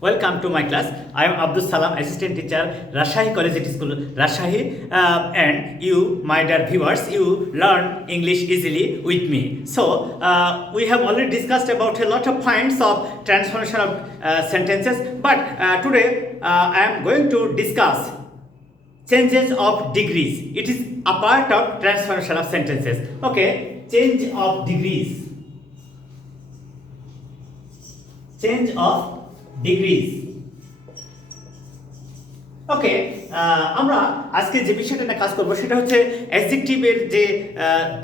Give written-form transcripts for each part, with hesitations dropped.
Welcome to my class. I am Abdus Salam, assistant teacher, Rajshahi Collegiate School, Rajshahi, and you, my dear viewers, you learn English easily with me. So we have already discussed about a lot of points of transformation of sentences, but today I am going to discuss changes of degrees. It is a part of transformation of sentences. Okay, change of degrees. Change of degrees okay আমরা আজকে যে বিষয়টা নিয়ে কাজ করব সেটা হচ্ছে অ্যাডজেক্টিভের যে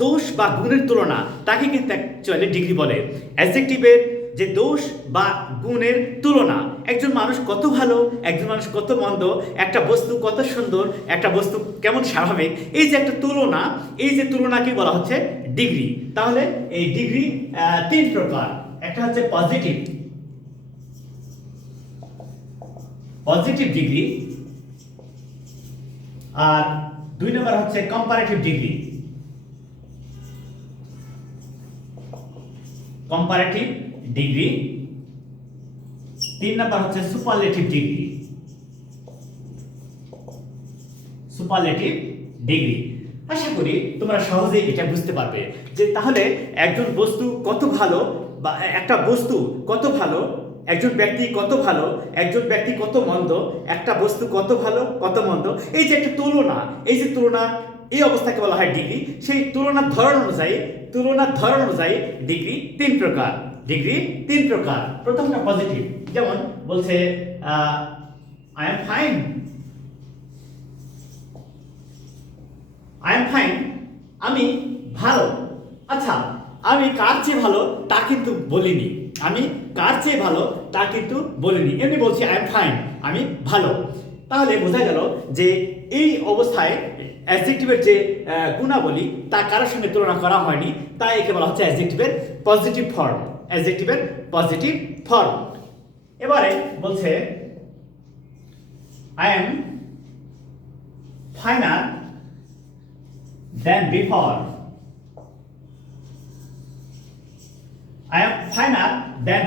দোষ বা গুণের তুলনা তাকে কিন্তু অ্যাকচুয়ালি ডিগ্রি বলে। অ্যাডজেক্টিভের যে দোষ বা গুণের তুলনা, একজন মানুষ কত ভালো, একজন মানুষ কত মন্দ, একটা বস্তু কত সুন্দর, একটা বস্তু কেমন স্বাভাবিক, এই যে একটা তুলনা, এই যে তুলনাকে বলা হচ্ছে ডিগ্রি। তাহলে এই ডিগ্রি তিন প্রকার। একটা হচ্ছে পজিটিভ ডিগ্রি, আর দুই নম্বর হচ্ছে কম্পারেটিভ ডিগ্রি। তিন নম্বর হচ্ছে সুপারলেটিভ ডিগ্রি। আশা করি তোমরা সহজেই এটা বুঝতে পারবে যে তাহলে একজন বস্তু কত ভালো বা একটা বস্তু কত ভালো, একজন ব্যক্তি কত ভালো, একজন ব্যক্তি কত মন্দ, একটা বস্তু কত ভালো কত মন্দ, এই যে একটা তুলনা, এই যে তুলনা, এই অবস্থাকে বলা হয় ডিগ্রি। সেই তুলনার ধরন অনুযায়ী ডিগ্রি তিন প্রকার। প্রথমটা পজিটিভ, যেমন বলছে আই এম ফাইন, আমি ভালো। আচ্ছা, আমি কার চেয়ে ভালো তা কিন্তু বলিনি, এমনি বলছি আই এম ফাইন, আমি ভালো। তাহলে বোঝা গেল যে এই অবস্থায় অ্যাডজেক্টিভের যে গুণাবলী তা কারোর সঙ্গে তুলনা করা হয়নি, তাই একে বলা হচ্ছে অ্যাডজেক্টিভের পজিটিভ ফর্ম। এবারে বলছে I am finer than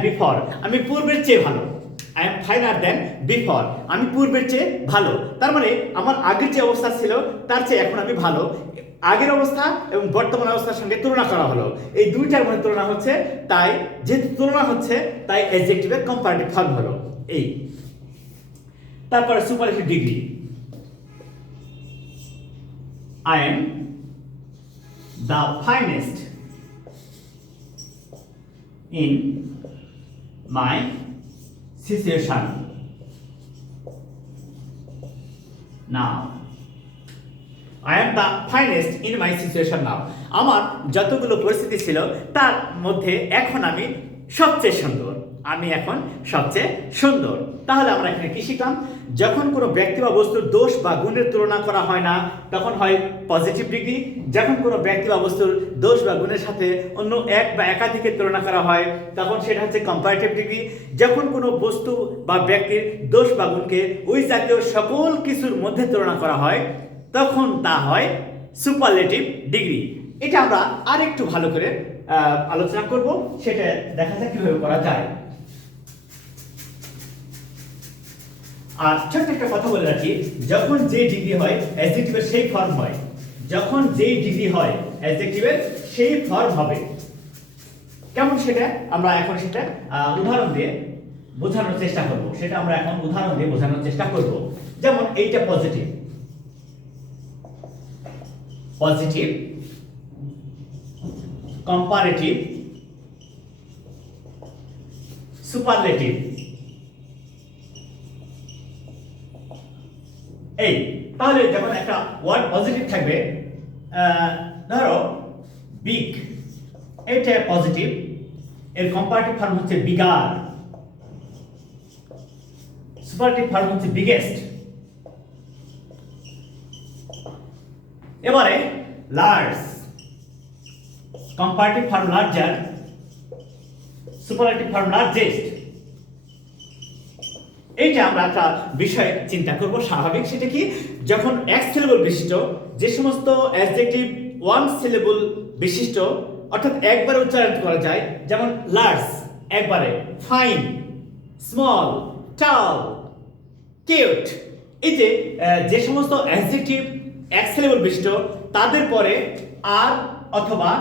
before. আমি পূর্বের চেয়ে ভালো। আমি পূর্বের চেয়ে ভালো, তার মানে আমার আগের যে অবস্থা ছিল তার চেয়ে এখন আমি ভালো। আগের অবস্থা এবং বর্তমান অবস্থার সঙ্গে তুলনা করা হলো, এই দুইটার মধ্যে তুলনা হচ্ছে, তাই যেহেতু তুলনা হচ্ছে তাই অ্যাডজেক্টিভের কম্পারেটিভ ফর্ম হলো এই। তারপরে superlative degree, I am the finest in my situation now. I am the finest in my situation now. আমার যতগুলো পরিস্থিতি ছিল তার মধ্যে এখন আমি সবচেয়ে সুন্দর। তাহলে আমরা এখানে কি শিখলাম? যখন কোনো ব্যক্তি বা বস্তুর দোষ বা গুণের তুলনা করা হয় না তখন হয় পজিটিভ ডিগ্রি। যখন কোনো ব্যক্তি বা বস্তুর দোষ বা গুণের সাথে অন্য এক বা একাধিকের তুলনা করা হয় তখন সেটা হচ্ছে কম্পারেটিভ ডিগ্রি। যখন কোনো বস্তু বা ব্যক্তির দোষ বা গুণকে ওই জাতীয় সকল কিছুর মধ্যে তুলনা করা হয় তখন তা হয় সুপারলেটিভ ডিগ্রি। এটা আমরা আরেকটু ভালো করে আলোচনা করব, সেটা দেখা যাক কিভাবে করা যায়। আর ছোট্ট একটা কথা বলে রাখি, যখন যে ডিগ্রি হয় অ্যাডজেক্টিভের সেই ফর্ম হয়। হবে কেমন সেটা আমরা এখন উদাহরণ দিয়ে বোঝানোর চেষ্টা করব। যেমন এইটা পজিটিভ, কম্পারেটিভ, সুপারলেটিভ। এই তাহলে যখন একটা ওয়ার্ড পজিটিভ থাকবে, ধরো বিগ, এটা পজিটিভ, এর কম্পারেটিভ ফর্ম হচ্ছে বিগার, সুপারলেটিভ ফর্ম হচ্ছে বিগেস্ট। এবারে large, comparative form larger, superlative form largest. এইটা আমরা একটা বিষয় চিন্তা করব স্বাভাবিক, সেটা কি? যখন এক সিলেবল বিশিষ্ট যে সমস্ত অ্যাডজেক্টিভ ওয়ান সিলেবল বিশিষ্ট অর্থাৎ একবার উচ্চারণ করা যায়, যেমন লার্জ একবারে, ফাইন, স্মল, tall, cute। এই যে যে সমস্ত অ্যাডজেক্টিভ এক সিলেবল বিশিষ্ট তাদের পরে আর অথবা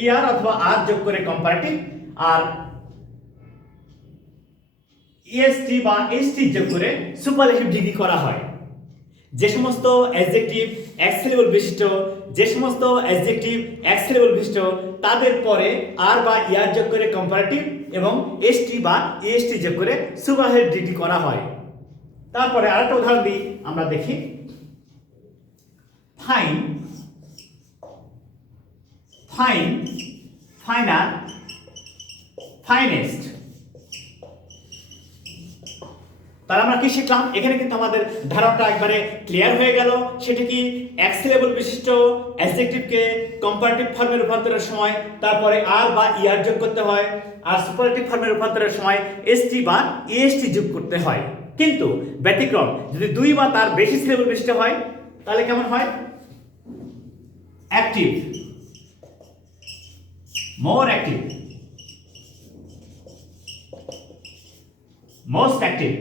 ইয়ার অথবা আর যোগ করে কম্পারেটিভ, আর ইএসটি বা এসটি যোগ করে সুপারলেটিভ ডিগ্রি করা হয়। যে সমস্ত অ্যাডজেক্টিভ এক সিলেবল বিশিষ্ট তাদের পরে আর বা ইয়ার যোগ করে কম্পারেটিভ এবং এসটি বা ইএসটি যোগ করে সুপারলেটিভ ডিগ্রি করা হয়। তারপরে আরেকটা উদাহরণ দিই, আমরা দেখি ফাইন, ফাইনার, ফাইনেস্ট। তাহলে আমরা কি শিখলাম? এখানে কিন্তু আমাদের ধারণাটা একবারে ক্লিয়ার হয়ে গেল। সেটা কি, এক সিলেবল বিশিষ্ট অ্যাডজেক্টিভকে কম্পারেটিভ ফর্মে রূপান্তরের সময় তারপরে আর বা ইয়ার যোগ করতে হয়, আর সুপারলেটিভ ফর্মে রূপান্তরের সময় এসটি বা ইএসটি যোগ করতে হয়। কিন্তু ব্যতিক্রম, যদি দুই বা তার বেশি সিলেবল বিশিষ্ট হয় তাহলে কেমন হয়? অ্যাক্টিভ, মোর active, most active.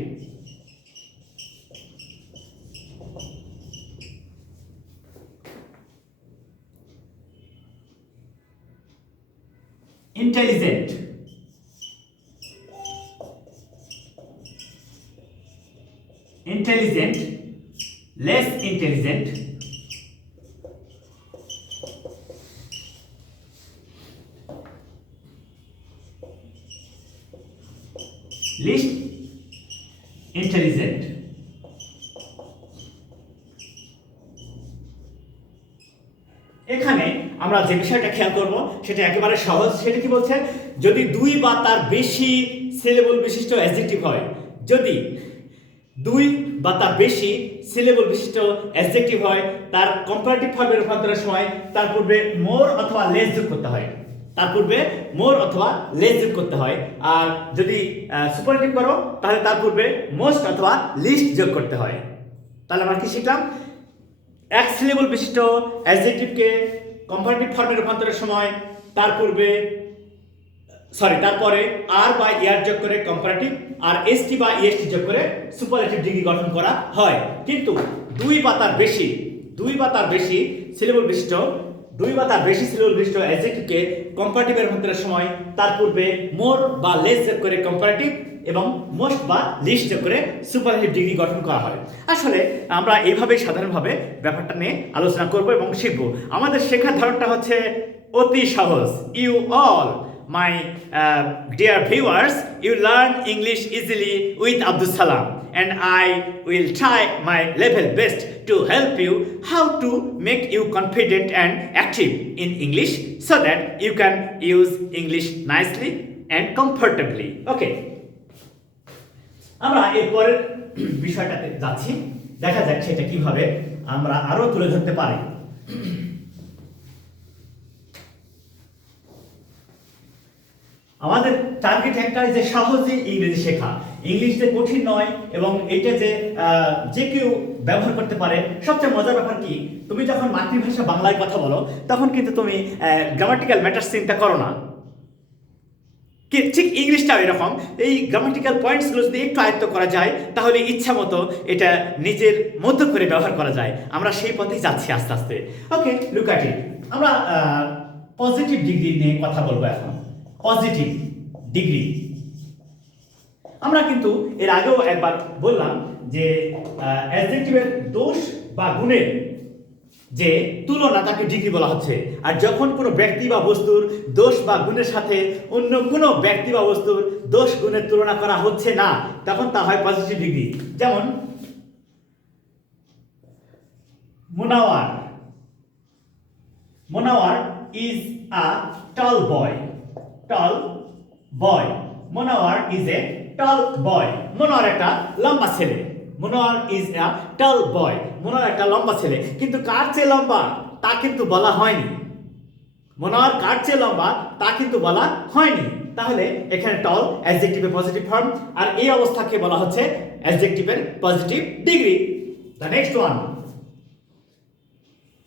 intelligent, less intelligent, least intelligent। এখানে আমরা যে বিষয়টা খেয়াল করব সেটা একেবারে সহজ। সেটা কি বলছে? যদি দুই বা তার বেশি সিলেবল বিশিষ্ট অ্যাডজেক্টিভ হয়, যদি দুই বা তার বেশি সিলেবল বিশিষ্ট অ্যাডজেক্টিভ হয়, তার কম্পারেটিভ ফর্মে রূপান্তরের সময় তার পূর্বে মোর অথবা লেস যোগ করতে হয়, আর যদি সুপারলেটিভ করো তাহলে তার পূর্বে মোস্ট অথবা লিস্ট যোগ করতে হয়। তাহলে আমরা কি শিখলাম? এক সিলেবল বিশিষ্ট অ্যাডজেক্টিভকে কম্পারেটিভ ফর্মে রূপান্তরের সময় তারপরে আর বা ইয়ার যোগ করে কম্পারেটিভ, আর এসটি বা ইএসটি যোগ করে সুপারলেটিভ ডিগ্রি গঠন করা হয়। কিন্তু দুই বা তার বেশি সিলেবল বিশিষ্ট অ্যাডজেক্টিভকে কম্পারেটিভে রূপান্তরের সময় তার পূর্বে মোর বা লেস যোগ করে কম্পারেটিভ এবং মোস্ট বা লিস্ট যোগ করে সুপারলেটিভ ডিগ্রি গঠন করা হয়। আসলে আমরা এইভাবেই সাধারণভাবে ব্যাপারটা নিয়ে আলোচনা করব এবং শিখব। আমাদের শেখার ধারণটা হচ্ছে অতি সহজ। You all my dear viewers, you learn English easily with Abdus Salam, and I will try my level best to help you how to make you confident and active in English so that you can use English nicely and comfortably. Okay, আমরা এরপরের বিষয়টাতে যাচ্ছি, দেখা যাক সেটা কিভাবে আমরা আরো তুলে ধরতে পারি। আমাদের টার্গেট একটাই যে সহজে ইংরেজি শেখা, ইংলিশ যে কঠিন নয় এবং এটা যে কেউ ব্যবহার করতে পারে। সবচেয়ে মজার ব্যাপার কি, তুমি যখন মাতৃভাষা বাংলায় কথা বলো তখন কিন্তু তুমি গ্রামাটিক্যাল ম্যাটার চিন্তা করো না। ঠিক ইংলিশটাও এরকম, এই গ্রামাটিক্যাল পয়েন্টসগুলো যদি একটু আয়ত্ত করা যায় তাহলে ইচ্ছা মতো এটা নিজের মতো করে ব্যবহার করা যায়। আমরা সেই পথেই যাচ্ছি আস্তে আস্তে। ওকে, লুক অ্যাট ইট। আমরা পজিটিভ ডিগ্রি নিয়ে কথা বলবো এখন। পজিটিভ ডিগ্রি আমরা কিন্তু এর আগেও একবার বললাম যে অ্যাডজেক্টিভের দোষ বা গুণের যে তুলনা তাকে ডিগ্রি বলা হচ্ছে। আর যখন কোনো ব্যক্তি বা বস্তুর দোষ বা গুণের সাথে অন্য কোনো ব্যক্তি বা বস্তুর দোষ গুণের তুলনা করা হচ্ছে না, তখন তা হয় পজিটিভ ডিগ্রি। যেমন Monawar is a ton boy. Monawar is a টল বয়। মোনাওয়ার একটা লম্বা ছেলে। মোনাওয়ার ইজ আ টল বয়। মোনাওয়ার একটা লম্বা ছেলে, কিন্তু কার চেয়ে লম্বা তা কিন্তু বলা হয়নি। মোনাওয়ার কার চেয়ে লম্বা তা কিন্তু বলা হয়নি। তাহলে এখানে টল অ্যাডজেক্টিভের পজিটিভ ফর্ম, আর এই অবস্থাকে বলা হচ্ছে অ্যাডজেক্টিভের positive degree. The next one,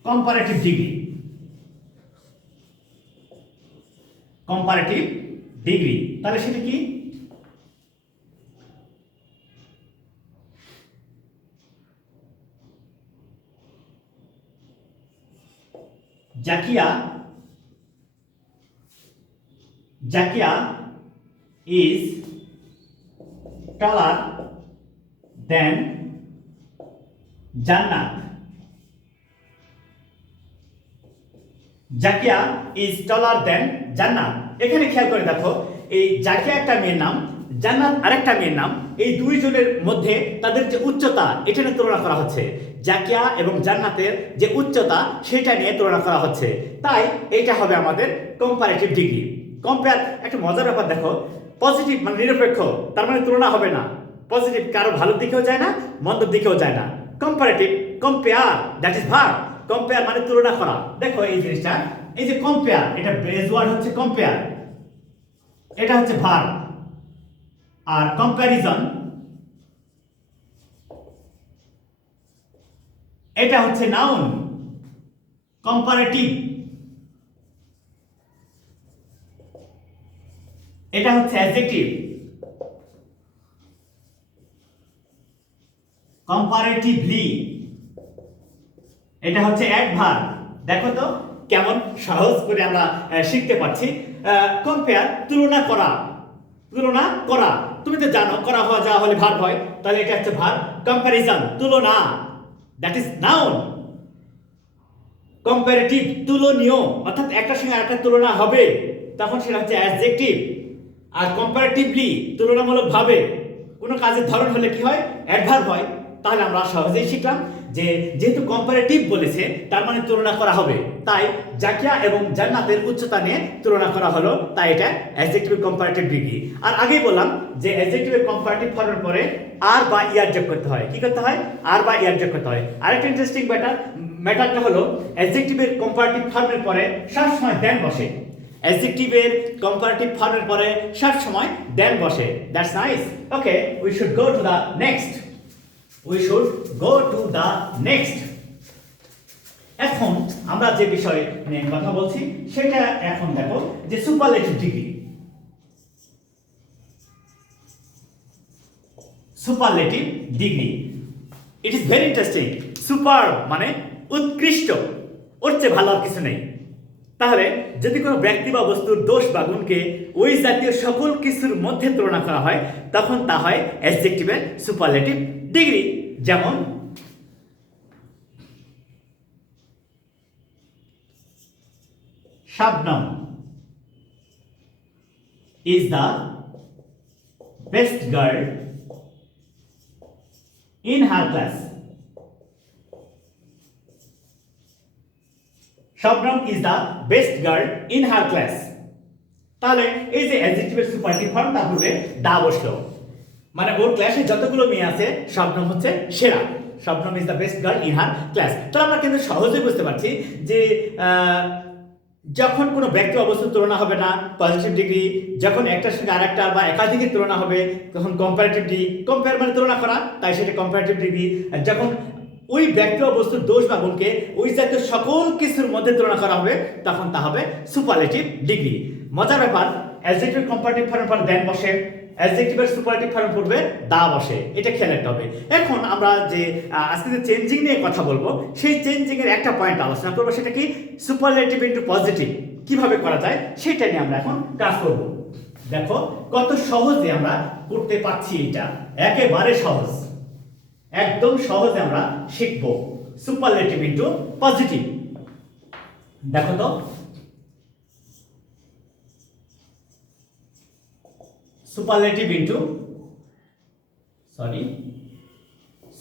comparative degree. Comparative degree তাহলে সেটা কি? জাকিয়া is taller than জান্নাত। জাকিয়া ইজ টলার দেন জান্নাত। এখানে খেয়াল করে দেখো, এই জাকিয়া একটা মেয়ের নাম, জান্নাত আরেকটা মেয়ের নাম, এই দুইজনের মধ্যে তাদের যে উচ্চতা এটা নিয়ে তুলনা করা হচ্ছে। জাকিয়া এবং জান্নাতের যে উচ্চতা সেটা নিয়ে তুলনা করা হচ্ছে, তাই এটা হবে আমাদের কম্পারেটিভ ডিগ্রি। কম্পেয়ার একটা মজার ব্যাপার দেখো, পজিটিভ মানে নিরপেক্ষ, তার মানে তুলনা হবে না। পজিটিভ কারো ভালোর দিকেও যায় না, মন্দর দিকেও যায় না। Comparative, compare, that is verb. Compare মানে তুলনা করা। দেখো এই জিনিসটা, এই যে কম্পেয়ার, এটা বেস ওয়ার্ড হচ্ছে কম্পেয়ার, এটা হচ্ছে ভার্ব। আর কম্প্যারিজন এটা হচ্ছে নাউন। কম্পারেটিভ এটা হচ্ছে অ্যাডজেক্টিভ। কম্পারেটিভলি এটা হচ্ছে অ্যাডভার্ব। দেখো তো কেমন সহজ করে আমরা শিখতে পারছি। কম্পেয়ার তুলনা করা, তুলনা করা, তুমি তো জানো করা হওয়া যা হলে ভার্ব হয়, তাহলে এটা হচ্ছে ভার্ব। কম্প্যারিজন তুলনা, দ্যাট ইজ নাউন। কম্পারেটিভ তুলনীয়, অর্থাৎ একটার সঙ্গে আরেকটা তুলনা হবে, তখন সেটা হচ্ছে অ্যাডজেক্টিভ। আর কম্পারেটিভলি তুলনামূলক ভাবে কোনো কাজের ধরন হলে কি হয়, অ্যাডভার্ব হয়। তাহলে আমরা সহজেই শিখলাম যে যেহেতু কম্পারেটিভ বলেছে তার মানে তুলনা করা হবে, তাই জাকিয়া এবং জান্নাতের উচ্চতা নিয়ে তুলনা করা হলো, তাই এটা অ্যাডজেক্টিভ কম্পারেটিভ ডিগ্রি। আর আগেই বললাম যে অ্যাডজেক্টিভের কম্পারেটিভ ফর্মের পরে আর বা ইয়ার যোগ করতে হয়। কি করতে হয়? আর বা ইয়ার যোগ করতে হয়। আরেকটা ইন্টারেস্টিং ম্যাটারটা হলো অ্যাডজেক্টিভের কম্পারেটিভ ফর্মের পরে সবসময় দেন বসে। অ্যাডজেক্টিভের কম্পারেটিভ ফর্মের পরে সবসময় দেন বসে। That's nice. Okay, we should go to the next. এখন আমরা যে বিষয় নিয়ে কথা বলছি সেটা এখন দেখো যে superlative degree. Superlative degree, it is very interesting. Super মানে উৎকৃষ্ট, ওর চেয়ে ভালো আর কিছু নেই। তাহলে যদি কোনো ব্যক্তি বা বস্তুর দোষ বা গুণকে ওই জাতীয় সকল কিছুর মধ্যে তুলনা করা হয়, তখন তা হয় অ্যাডজেক্টিভের সুপারলেটিভ ডিগ্রি। যেমন Shabnam is the best girl in her class. Shabnam is the best girl in her class. তাহলে এই যে অ্যাডজেক্টিভের সুপারলেটিভ ফর্ম, তার পূর্বে দা বসলো, মানে ওর ক্লাসে যতগুলো মেয়ে আছে শবনম হচ্ছে সেরা। Shabnam is the best girl in her class. তো আমরা কিন্তু সহজেই বুঝতে পারছি যে যখন কোনো ব্যক্তি অবস্থার তুলনা হবে না পজিটিভ ডিগ্রি, যখন একটার সঙ্গে আরেকটা বা একাধিকের তুলনা হবে তখন কম্পারেটিভ ডিগ্রি। কম্পেয়ার মানে তুলনা করা, তাই সেটা কম্পারেটিভ ডিগ্রি। যখন ওই ব্যক্তি বস্তুর দোষ বা গুণকে ওই জাতীয় সকল কিছুর মধ্যে তুলনা করা হবে, তখন তা হবে সুপারলেটিভ ডিগ্রি। মজার ব্যাপার, অ্যাডজেক্টিভ কম্পারেটিভ ফর্মের পর দেন বসে, অ্যাডজেক্টিভের সুপারলেটিভ ফর্মের পূর্বে দা বসে, এটা খেয়াল রাখতে হবে। এখন আমরা যে আজকে যে চেঞ্জিং নিয়ে কথা বলবো, সেই চেঞ্জিং এর একটা পয়েন্ট আলোচনা করবো, সেটা কি সুপারলেটিভ ইনটু পজিটিভ কিভাবে করা যায়, সেটা নিয়ে আমরা এখন কাজ করব। দেখো কত সহজে আমরা করতে পারছি, এটা একেবারে সহজ, একদম সহজে আমরা শিখবো সুপারলেটিভ ইনটু পজিটিভ। দেখো তো,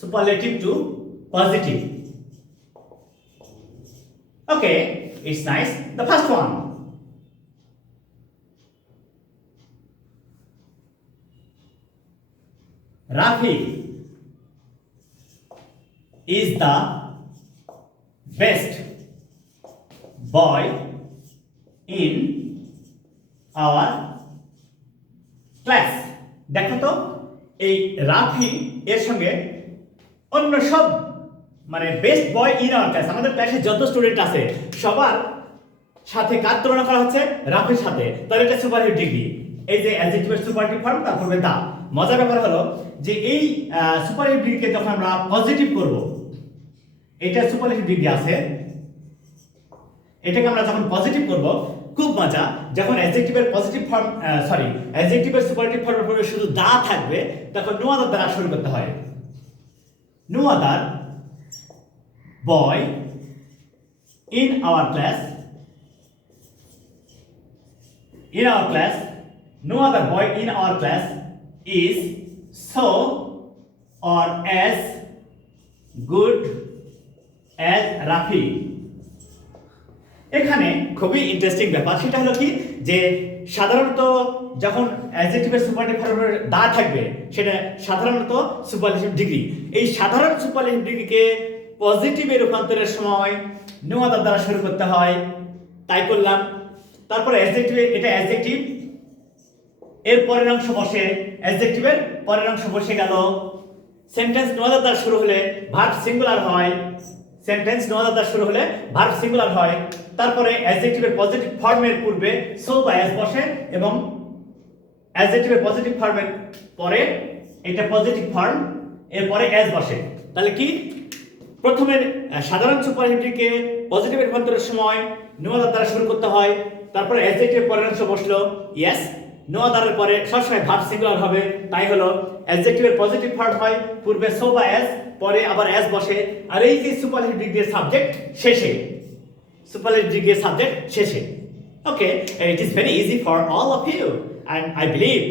superlative to positive. Okay, it's nice. The first one, Rafi is the best boy in our class. দেখো তো, এই রাফি এর সঙ্গে অন্য সব মানে best boy in our class, আমাদের ক্লাসে যত স্টুডেন্ট আছে সবার সাথে কার তুলনা করা হচ্ছে? রাফির সাথে। তাহলে এটা সুপারলেটিভ ডিগ্রি। এই যে অ্যাডজেক্টিভের সুপারলেটিভ ফর্ম, তার পূর্বে দা। মজার ব্যাপার হলো যে এই সুপারলেটিভ ডিগ্রিকে যখন আমরা পজিটিভ করব, এটা সুপারলেটিভ ডিগ্রি আছে, এটাকে আমরা যখন পজিটিভ করব খুব মজা, যখন অ্যাডজেক্টিভের পজিটিভ ফর্ম অ্যাডজেক্টিভের সুপারলেটিভ ফর্মের পরে শুধু দা থাকবে তখন নো আদার দ্বারা শুরু করতে হয়। No other boy in our class no other boy in our class is so or as good as Rafi। এখানে খুবই ইন্টারেস্টিং ব্যাপার সেটা হলো কি যে সাধারণত যখন অ্যাডজেক্টিভের সুপারলেটিভ ফর্মের দা থাকবে সেটা সাধারণত সুপারলেটিভ ডিগ্রি, এই সাধারণ সুপারলেটিভ ডিগ্রিকে পজিটিভে রূপান্তরের সময় নো আদার দ্বারা শুরু করতে হয়, তাই করলাম। তারপরে অ্যাডজেক্টিভে এটা অ্যাডজেক্টিভ, এর পরের অংশ বসে অ্যাডজেক্টিভের পরের অংশ বসে গেল। সেন্টেন্স নো আদার দ্বারা শুরু হলে ভার্ব সিঙ্গুলার হয়, সেন্টেন্স নো আদার দ্বারা শুরু হলে ভার্ব সিঙ্গুলার হয়। তারপরে অ্যাডজেক্টিভের পজিটিভ ফর্মের পূর্বে সো বা অ্যাজ বসে এবং অ্যাডজেক্টিভের পজিটিভ ফর্মের পরে এটা পজিটিভ ফর্ম, এরপরে অ্যাজ বসে। তাহলে কি প্রথমে সাধারণ সুপারলেটিভকে পজিটিভে রূপান্তরের সময় নো আদার দ্বারা শুরু করতে হয়, তারপরে অ্যাডজেক্টিভের পরের অংশ বসলো ইয়েস, নো আদারের পরে সবসময় ভার্ব সিঙ্গুলার হবে, তাই হলো অ্যাডজেক্টিভের পজিটিভ ফর্ম হয় পূর্বে সো বা অ্যাজ, পরে আবার অ্যাজ বসে। আর এই যে সুপারলেটিভ ডিগ্রির সাবজেক্ট শেষে, সুপারলেটিভ ডিগ্রির সাবজেক্ট শেষে। Okay, it is very easy for all of you and I believe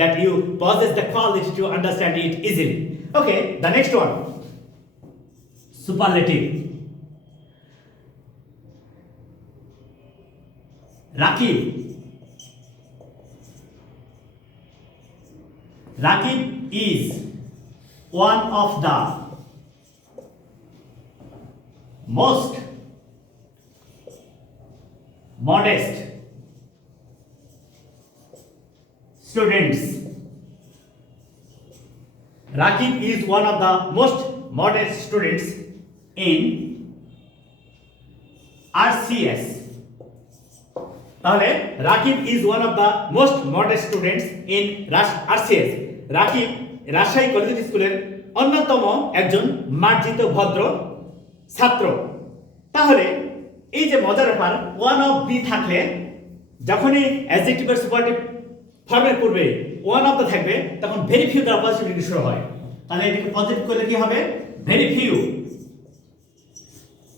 that you possess the quality to understand it easily. Okay, the next one, superlative. Rakib is one of the most modest students. Rakib is one of the most modest students in RCS. তাহলে Rakib is one of the most modest students in RCS। Rakib Rajshahi collegiate স্কুলের অন্যতম একজন মার্জিত ভদ্র ছাত্র। তাহলে এই যে মজার ব্যাপার, ওয়ান অফ দি থাকলে যখনই অ্যাডজেক্টিভের সুপারলেটিভ ফর্মের পূর্বে ওয়ান অফ দ্য থাকবে তখন ভেরি ফিউ দ্বারা পজিটিভ ডিগ্রি শুরু হয়। তাহলে এটাকে পজিটিভ করলে কি হবে? Very few,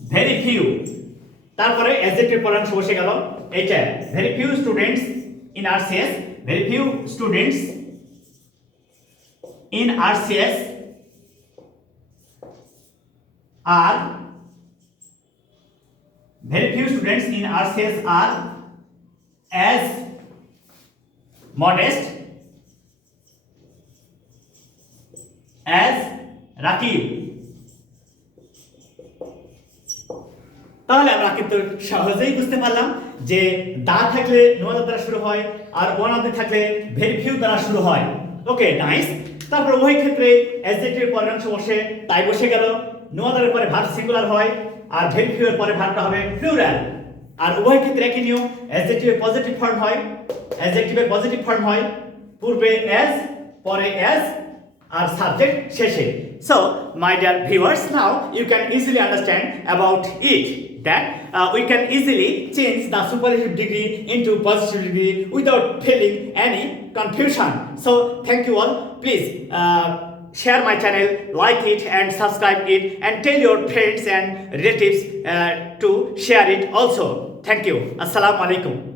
very few. তারপরে অ্যাডজেক্টিভ পরের অংশ বসে গেল এইটা, very few students in RCS, very few students in RCS আর very few students in RCS are as modest as Rakib. তাহলে আমরা কিন্তু সহজেই বুঝতে পারলাম যে দা থাকলে নো আদার দ্বারা শুরু হয় আর ওয়ান অফ দি থাকলে ভেরি ফিউ দ্বারা শুরু হয়। ওকে, নাইস। তারপর উভয় ক্ষেত্রে অ্যাডজেক্টিভের পরের অংশ বসে, তাই বসে গেল। নো আদারের পরে ভার্ব সিঙ্গুলার হয় আর ভেরি ফিউ এর পরে ভার্বটা হবে প্লুরাল। আর উভয় ক্ষেত্রে একই নিয়ম, অ্যাডজেক্টিভের পজিটিভ ফর্ম হয়, অ্যাডজেক্টিভের পজিটিভ ফর্ম হয় পূর্বে অ্যাজ, পরে অ্যাজ আর সাবজেক্ট শেষে। So, my dear viewers, now you can easily understand about it that we can easily change the superlative degree into positive degree without feeling any confusion. So, thank you all. Please share my channel, like it and subscribe it, and tell your friends and relatives to share it also. Thank you. Assalamu alaikum.